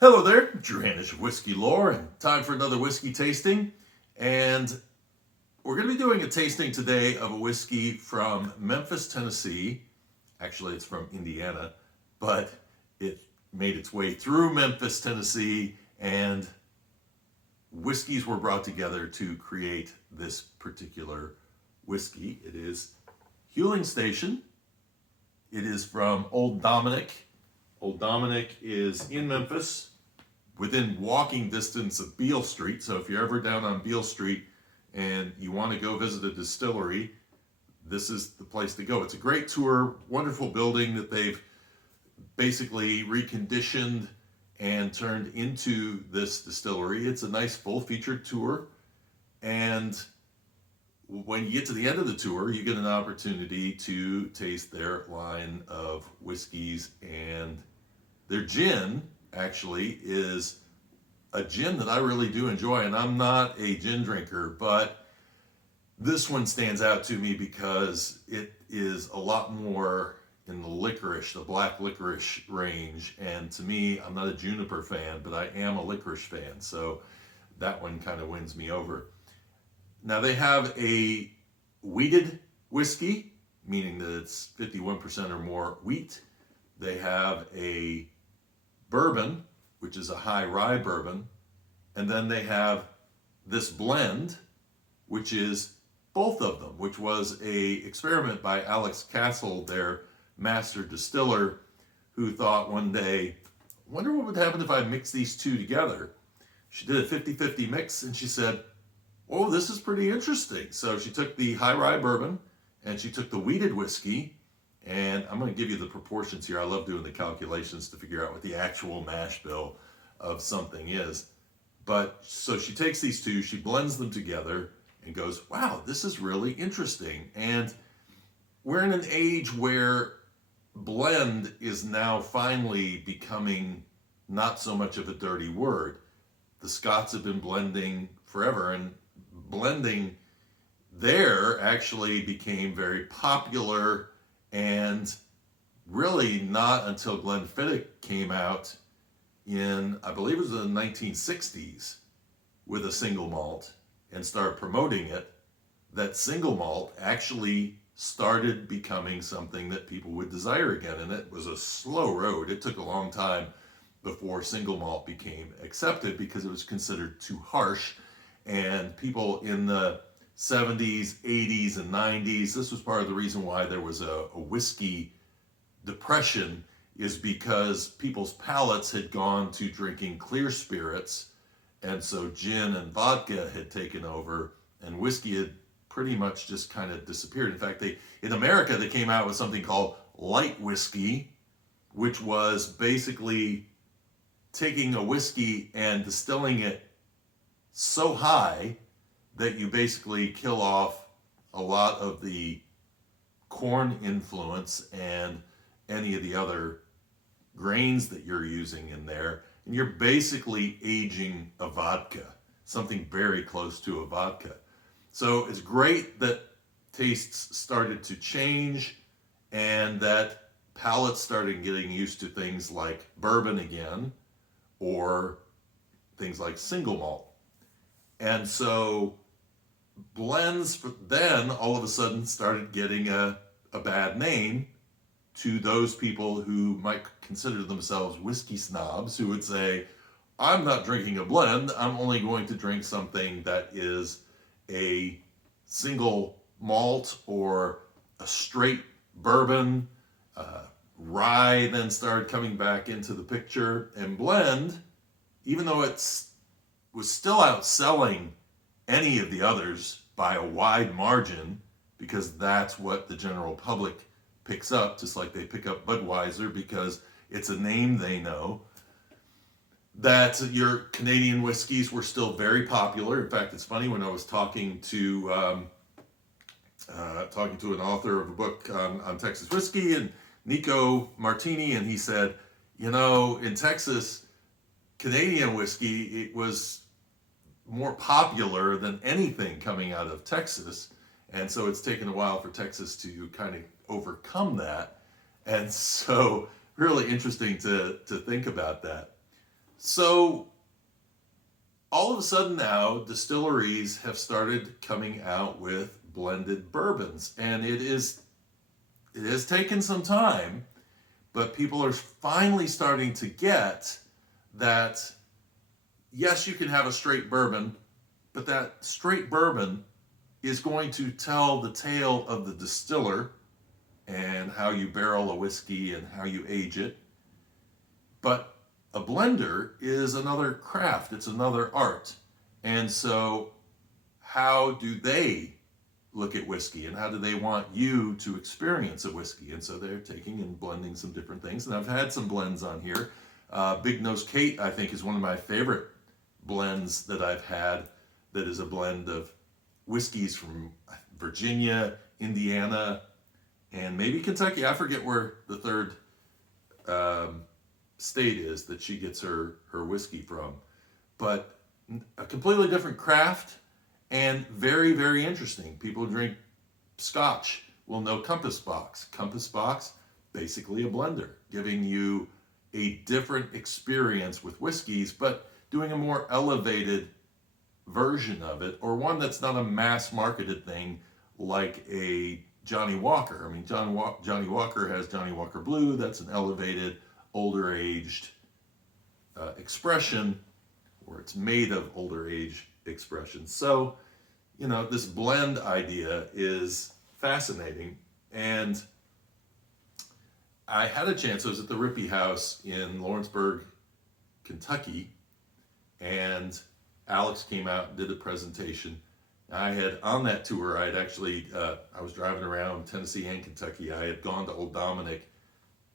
Hello there, Drew Hanish of Whiskey Lore, and time for another whiskey tasting. And we're going to be doing a tasting today of a whiskey from Memphis, Tennessee. Actually, it's from Indiana, but it made its way through Memphis, Tennessee, and whiskeys were brought together to create this particular whiskey. It is Huling Station. It is from Old Dominick. Old Dominick is in Memphis, within walking distance of Beale Street. So if you're ever down on Beale Street and you want to go visit a distillery, this is the place to go. It's a great tour, wonderful building that they've basically reconditioned and turned into this distillery. It's a nice full-featured tour, and when you get to the end of the tour, you get an opportunity to taste their line of whiskeys, and their gin actually is a gin that I really do enjoy, and I'm not a gin drinker, but this one stands out to me because it is a lot more in the licorice, the black licorice range, and to me, I'm not a juniper fan, but I am a licorice fan, so that one kind of wins me over. Now they have a wheated whiskey, meaning that it's 51% or more wheat. They have a bourbon, which is a high rye bourbon, and then they have this blend, which is both of them, which was a experiment by Alex Castle, their master distiller, who thought one day, wonder what would happen if I mix these two together. She did a 50-50 mix, and she said, oh, this is pretty interesting. So she took the high rye bourbon, and she took the wheated whiskey, and I'm going to give you the proportions here. I love doing the calculations to figure out what the actual mash bill of something is. But so she takes these two, she blends them together, and goes, wow, this is really interesting. And we're in an age where blend is now finally becoming not so much of a dirty word. The Scots have been blending forever, and blending there actually became very popular, and really not until Glenfiddich came out in, I believe it was in the 1960s, with a single malt and started promoting it, that single malt actually started becoming something that people would desire again. And it was a slow road. It took a long time before single malt became accepted because it was considered too harsh. And people in the 70s, 80s, and 90s, this was part of the reason why there was a whiskey depression, is because people's palates had gone to drinking clear spirits, and so gin and vodka had taken over, and whiskey had pretty much just kind of disappeared. In fact, in America, they came out with something called light whiskey, which was basically taking a whiskey and distilling it so high that you basically kill off a lot of the corn influence and any of the other grains that you're using in there, and you're basically aging a vodka, something very close to a vodka. So it's great that tastes started to change and that palates started getting used to things like bourbon again, or things like single malt. And so blends then all of a sudden started getting a bad name to those people who might consider themselves whiskey snobs, who would say, I'm not drinking a blend, I'm only going to drink something that is a single malt or a straight bourbon. Rye then started coming back into the picture, and blend, even though it was still outselling any of the others by a wide margin, because that's what the general public picks up, just like they pick up Budweiser because it's a name they know, that your Canadian whiskeys were still very popular. In fact, it's funny, when I was talking to an author of a book on Texas whiskey, and Nico Martini, and he said, in Texas, Canadian whiskey, it was more popular than anything coming out of Texas. And so it's taken a while for Texas to kind of overcome that. And so really interesting to think about that. So all of a sudden now, distilleries have started coming out with blended bourbons, and it has taken some time, but people are finally starting to get that. Yes, you can have a straight bourbon, but that straight bourbon is going to tell the tale of the distiller and how you barrel a whiskey and how you age it. But a blender is another craft, it's another art. And so, how do they look at whiskey and how do they want you to experience a whiskey? And so, they're taking and blending some different things. And I've had some blends on here. Big Nose Kate, I think, is one of my favorite blends that I've had, that is a blend of whiskeys from Virginia, Indiana, and maybe Kentucky. I forget where the third state is that she gets her whiskey from. But a completely different craft and very, very interesting. People who drink scotch will know Compass Box. Compass Box, basically a blender, giving you a different experience with whiskeys, but doing a more elevated version of it, or one that's not a mass marketed thing like a Johnny Walker. I mean, Johnny Walker has Johnny Walker Blue. That's an elevated, older aged expression, or it's made of older age expressions. So, this blend idea is fascinating. And I had a chance, I was at the Rippey House in Lawrenceburg, Kentucky, and Alex came out and did a presentation. I had, on that tour, I had actually, I was driving around Tennessee and Kentucky. I had gone to Old Dominick,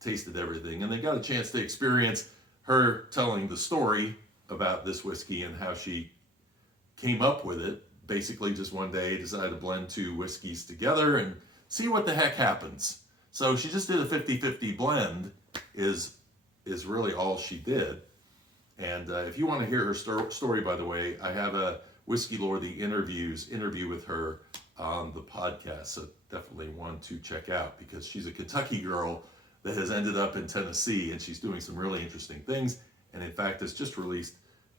tasted everything, and they got a chance to experience her telling the story about this whiskey and how she came up with it. Basically, just one day decided to blend two whiskeys together and see what the heck happens. So she just did a 50-50 blend, is really all she did. And if you want to hear her story, by the way, I have a Whiskey Lore the interview with her on the podcast. So definitely one to check out, because she's a Kentucky girl that has ended up in Tennessee, and she's doing some really interesting things. And in fact, has just released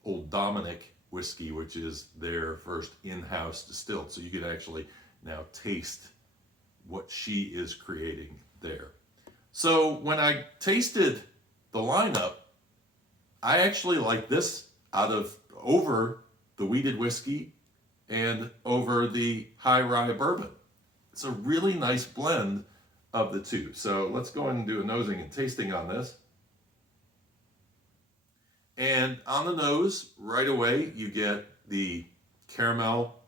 Old Dominick whiskey, which is their first in-house distilled. So you can actually now taste what she is creating there. So when I tasted the lineup, I actually like this over the wheated whiskey and over the high rye bourbon. It's a really nice blend of the two. So let's go ahead and do a nosing and tasting on this. And on the nose, right away, you get the caramel,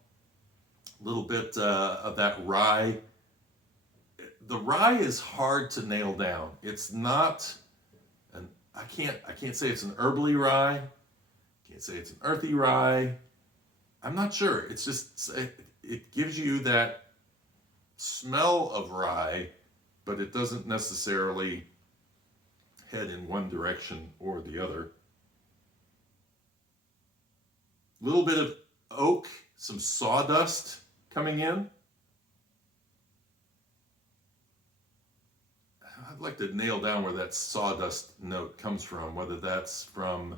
a little bit of that rye. The rye is hard to nail down. It's not I can't say it's an herbally rye. Can't say it's an earthy rye. I'm not sure. It's just, it gives you that smell of rye, but it doesn't necessarily head in one direction or the other. A little bit of oak, some sawdust coming in. I'd like to nail down where that sawdust note comes from, whether that's from,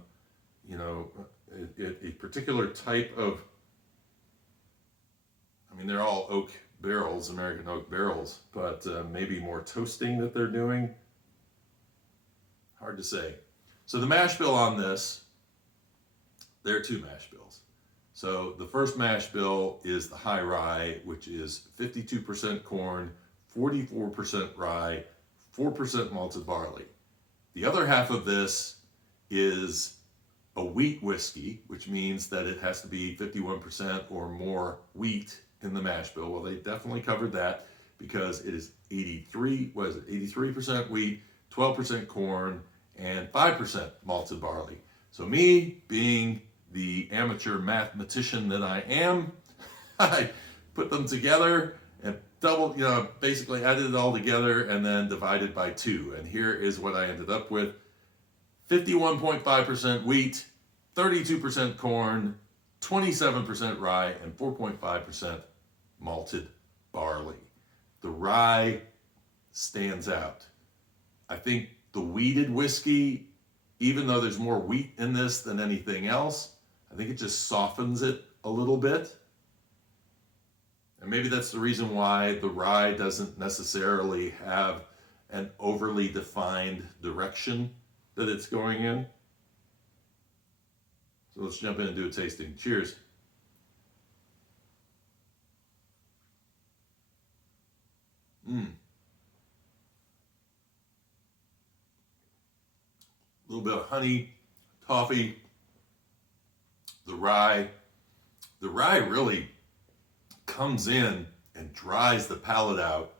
a particular type of, they're all oak barrels, American oak barrels, but maybe more toasting that they're doing. Hard to say. So the mash bill on this, there are two mash bills. So the first mash bill is the high rye, which is 52% corn, 44% rye, 4% malted barley. The other half of this is a wheat whiskey, which means that it has to be 51% or more wheat in the mash bill. Well, they definitely covered that, because it is 83% wheat, 12% corn, and 5% malted barley. So me, being the amateur mathematician that I am, I put them together and basically added it all together and then divided by 2. And here is what I ended up with. 51.5% wheat, 32% corn, 27% rye, and 4.5% malted barley. The rye stands out. I think the wheated whiskey even though there's more wheat in this than anything else, I think it just softens it a little bit. And maybe that's the reason why the rye doesn't necessarily have an overly defined direction that it's going in. So let's jump in and do a tasting. Cheers. A little bit of honey, toffee, the rye. The rye really comes in and dries the palate out.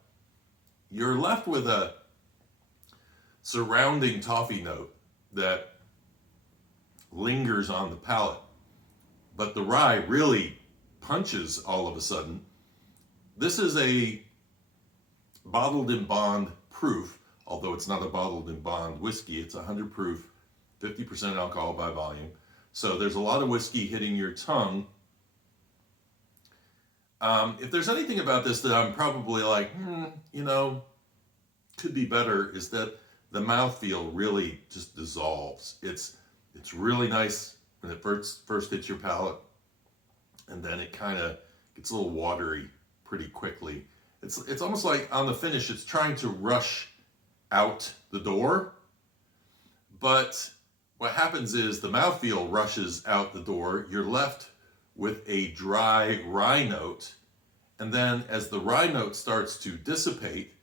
You're left with a surrounding toffee note that lingers on the palate, but the rye really punches all of a sudden. This is a bottled in bond proof, although it's not a bottled in bond whiskey. It's 100 proof, 50% alcohol by volume. So there's a lot of whiskey hitting your tongue. If there's anything about this that I'm probably like, could be better, is that the mouthfeel really just dissolves. It's really nice when it first hits your palate, and then it kind of gets a little watery pretty quickly. It's almost like on the finish, it's trying to rush out the door, but what happens is the mouthfeel rushes out the door. You're left with a dry rye note, and then as the rye note starts to dissipate,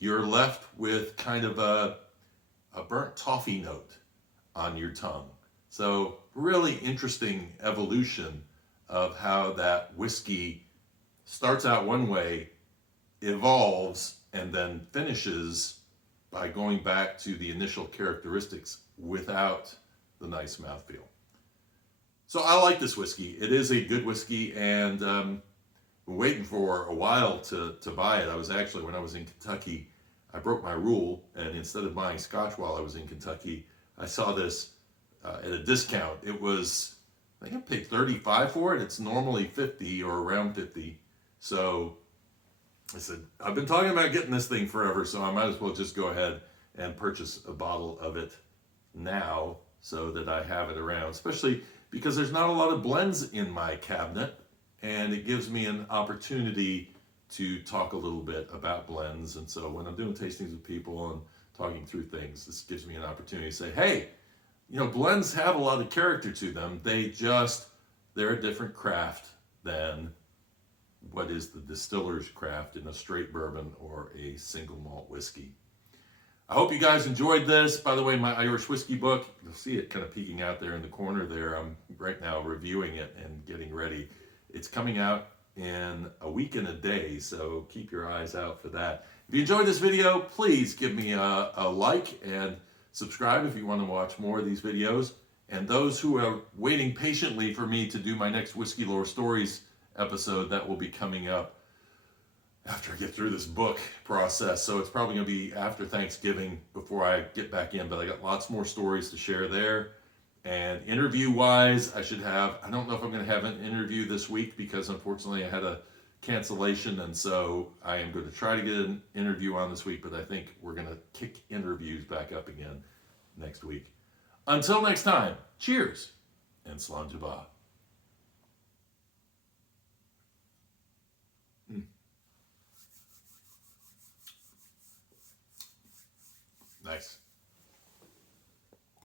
you're left with kind of a burnt toffee note on your tongue. So really interesting evolution of how that whiskey starts out one way, evolves, and then finishes by going back to the initial characteristics without the nice mouthfeel. So I like this whiskey. It is a good whiskey, and been waiting for a while to buy it. I was actually, when I was in Kentucky, I broke my rule, and instead of buying Scotch while I was in Kentucky, I saw this at a discount. It was, I think I paid $35 for it. It's normally $50 or around $50. So I said, I've been talking about getting this thing forever, so I might as well just go ahead and purchase a bottle of it now so that I have it around, especially because there's not a lot of blends in my cabinet, and it gives me an opportunity to talk a little bit about blends. And so when I'm doing tastings with people and talking through things, this gives me an opportunity to say, hey, blends have a lot of character to them. They're a different craft than what is the distiller's craft in a straight bourbon or a single malt whiskey. I hope you guys enjoyed this. By the way, my Irish whiskey book, you'll see it kind of peeking out there in the corner there. I'm right now reviewing it and getting ready. It's coming out in a week and a day, so keep your eyes out for that. If you enjoyed this video, please give me a like and subscribe if you want to watch more of these videos. And those who are waiting patiently for me to do my next Whiskey Lore Stories episode, that will be coming up after I get through this book process. So it's probably going to be after Thanksgiving before I get back in, but I got lots more stories to share there. And interview-wise, I don't know if I'm going to have an interview this week because unfortunately I had a cancellation, and so I am going to try to get an interview on this week, but I think we're going to kick interviews back up again next week. Until next time, cheers and Slan Jabah. Nice.